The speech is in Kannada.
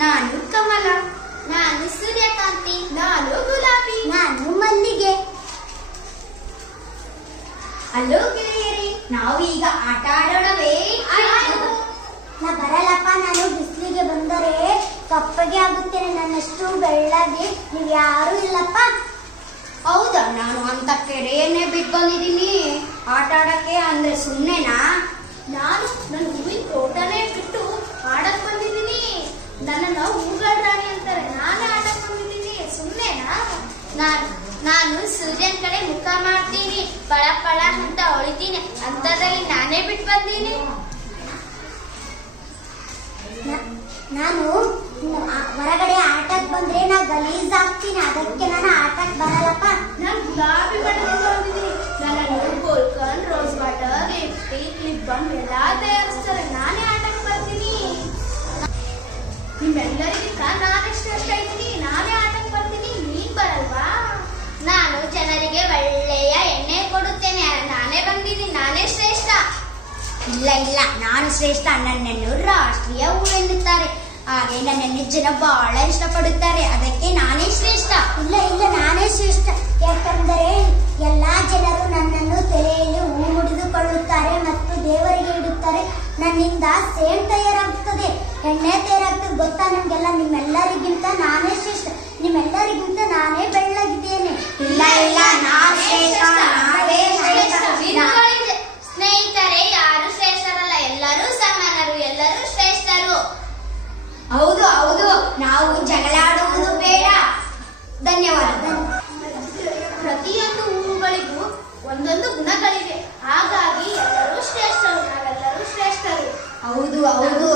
ನಾನು ಕಮಲ. ನಾನು ಸೂರ್ಯಕಾಂತಿ. ನಾನು ಗುಲಾಬಿ. ನಾನು ಮಲ್ಲಿಗೆ. ಹಲೋ ಗೆಳೆಯರೇ, ನಾವು ಈಗ ಆಟ ಆಡೋಣವೇ? ನಾ ಬರಲ್ಲಪ್ಪ, ನಾನು ಬಿಸಿಲಿಗೆ ಬಂದರೆ ಕಪ್ಪಗೆ ಆಗುತ್ತೇನೆ. ನನ್ನಷ್ಟು ಬೆಳ್ಳಗೆ ನೀವು ಯಾರು ಇಲ್ಲಪ್ಪ. ಹೌದಾ? ನಾನು ಅಂತ ಕೆರೆಯನ್ನೇ ಬಿಟ್ಟು ಬಂದಿದ್ದೀನಿ ಆಟ ಆಡಕ್ಕೆ. ಅಂದ್ರೆ ಸುಮ್ಮನೆನಾ? ನಾನು ನನ್ನ ಹೂವಿನ ತೋಟನೇ ಬಿಟ್ಟು ಆಡಕ್ ಬಂದಿದ್ದೀನಿ. ನನ್ನನ್ನ ಹೂಗಳ ರಾಣಿ ಅಂತಾರೆ, ನಾನೇ ಆಡಕ್ ಬಂದಿದ್ದೀನಿ. ಸುಮ್ಮನೆನಾ? ನಾನು ಸೂರ್ಯನ ಕಡೆ ಮುಖ ಮಾಡ್ತೀನಿ, ಪಳ ಪಳ ಅಂತ ಹೊಳಿತೀನಿ. ಅಂತದ್ರಲ್ಲಿ ನಾನೇ ಬಿಟ್ಟು ಬಂದೀನಿ. ನಾನು ಹೊರಗಡೆ ಆಟಕ್ಕೆ ಬಂದ್ರೆ ನಾ ಗಲೀಜ್ ಆಗ್ತೀನಿ, ಅದಕ್ಕೆ ನಾನು ಆಟಕ್ಕೆ ಬರಲ್ಲಪ್ಪ. ನಾನು ಗುಲಾಬಿ ಬಣ್ಣದಿಂದ ಬಂದಿದ್ದೀನಿ. ನನ್ನ ಗೋಲ್ಕನ್, rose water, lipstick, lip balm ಎಲ್ಲ ತಯಾರಿಸ್ತಾರೆ. ನಾನೇ ಆಟಕ್ಕೆ ಬರ್ತೀನಿ. ನಿಮ್ಮೆಲ್ಲರಿಗಿಂತ ನಾನೇ ಶ್ರೇಷ್ಠ ಇದ್ದೀನಿ. ನಾನೇ ಆಟಕ್ಕೆ ಬರ್ತೀನಿ, ನೀನ್ ಬರಲ್ವಾ? ನಾನು ಜನರಿಗೆ ಒಳ್ಳೆಯ ಎಣ್ಣೆ ಕೊಡುತ್ತೇನೆ, ನಾನೇ ಬಂದಿದ್ದೀನಿ. ನಾನೇ ಶ್ರೇಷ್ಠ. ಇಲ್ಲ ಇಲ್ಲ, ನಾನು ಶ್ರೇಷ್ಠ. ನನ್ನನ್ನು ರಾಷ್ಟ್ರೀಯ ಹೂ ಎನ್ನುತ್ತಾರೆ. ಹಾಗೆ ನನ್ನನ್ನು ಜನ ಬಹಳ ಇಷ್ಟಪಡುತ್ತಾರೆ, ಅದಕ್ಕೆ ನಾನೇ ಶ್ರೇಷ್ಠ. ಇಲ್ಲ ಇಲ್ಲ, ನಾನೇ ಶ್ರೇಷ್ಠ. ಯಾಕಂದರೆ ಎಲ್ಲಾ ಜನರು ನನ್ನನ್ನು ತಲೆಯಲ್ಲಿ ಹೂ ಮುಡಿದುಕೊಳ್ಳುತ್ತಾರೆ ಮತ್ತು ದೇವರಿಗೆ ಇಡುತ್ತಾರೆ. ನನ್ನಿಂದ ಸೇಂಟ್ ತಯಾರಾಗುತ್ತದೆ, ಎಣ್ಣೆ ತಯಾರಾಗ್ತದೆ. ಗೊತ್ತಾ ನಮ್ಗೆಲ್ಲ? ನಿಮ್ಮೆಲ್ಲರಿಗಿಂತ ನಾನೇ ಶ್ರೇಷ್ಠ. ನಿಮ್ಮೆಲ್ಲರಿಗಿಂತ ನಾನೇ ಬೆಳ್ಳಗಿದ್ದೇನೆ. ಇಲ್ಲ ಇಲ್ಲ, ನಾನು ಶ್ರೇಷ್ಠ, ನಾವೇ ಶ್ರೇಷ್ಠ. ಸ್ನೇಹಿತರೆ, ಯಾರು ಶ್ರೇಷ್ಠರಲ್ಲ, ಎಲ್ಲರೂ ಸಮಾನರು, ಎಲ್ಲರೂ ಶ್ರೇಷ್ಠರು. ಹೌದು ಹೌದು, ನಾವು ಜಗಳಾಡುವುದು ಬೇಡ. ಧನ್ಯವಾದ. ಪ್ರತಿಯೊಂದು ಹೂವುಗಳಿಗೂ ಒಂದೊಂದು ಗುಣಗಳಿವೆ. ಹಾಗಾಗಿ ಎಲ್ಲರೂ ಶ್ರೇಷ್ಠರು, ನಾವೆಲ್ಲರೂ ಶ್ರೇಷ್ಠರು. ಹೌದು ಹೌದು.